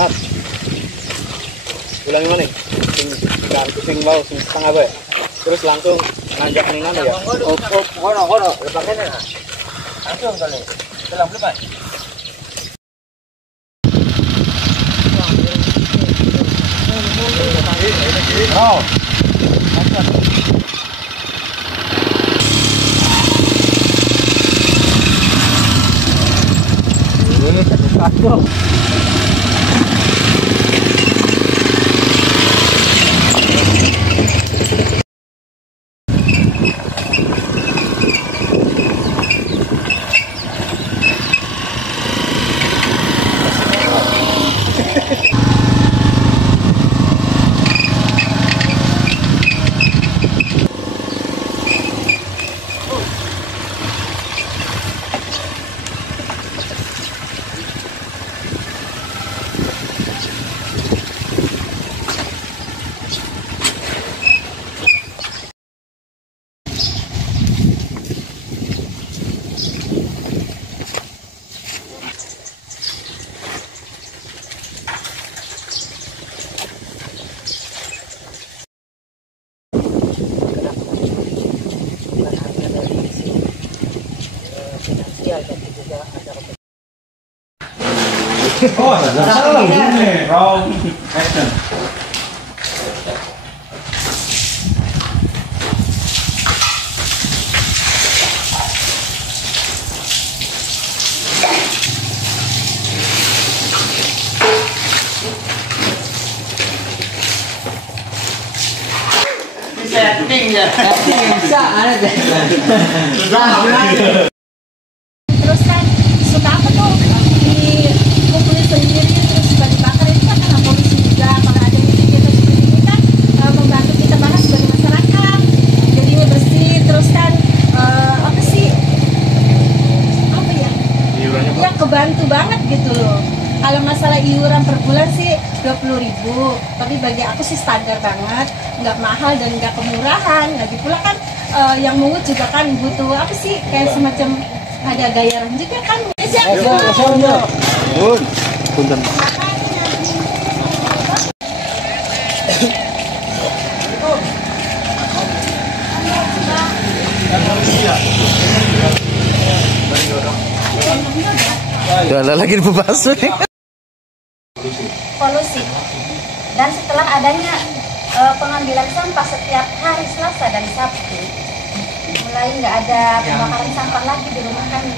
Kat. Ulangi mana? Kuping bawah setengah bae. Terus langsung nanjak nih ya. Kono. Lepasnya nah. Langsung kali. Telang lepas. Oh. Ini satu. Oh, salah ini. Wrong action. Setting ya. Bisa ada deh. Terus kan suka apa tuh dikumpulin sendiri terus suka dibakar itu kan karena polisi juga kalau ada kegiatan seperti ini kan membantu kita banget sebagai masyarakat jadinya bersih terus kan apa sih apa ya ya kebantu banget gitu loh. Kalau masalah iuran per bulan sih 20.000, tapi bagi aku sih standar banget, nggak mahal dan nggak kemurahan. Lagi pula kan yang mungut juga kan butuh apa sih kayak semacam ada gayaran juga kan. Punten. Gak ada lagi dibahas nih. Polusi. Dan setelah adanya pengambilan sampah setiap hari Selasa dan Sabtu, mulai nggak ada pembakaran sampah lagi di rumah kami.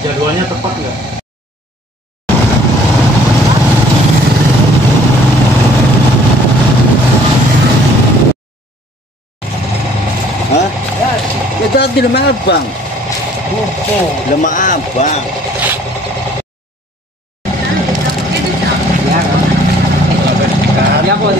Jadwalnya tepat nggak? Hah? Kita di rumah abang. Lemah abang. Ya kok.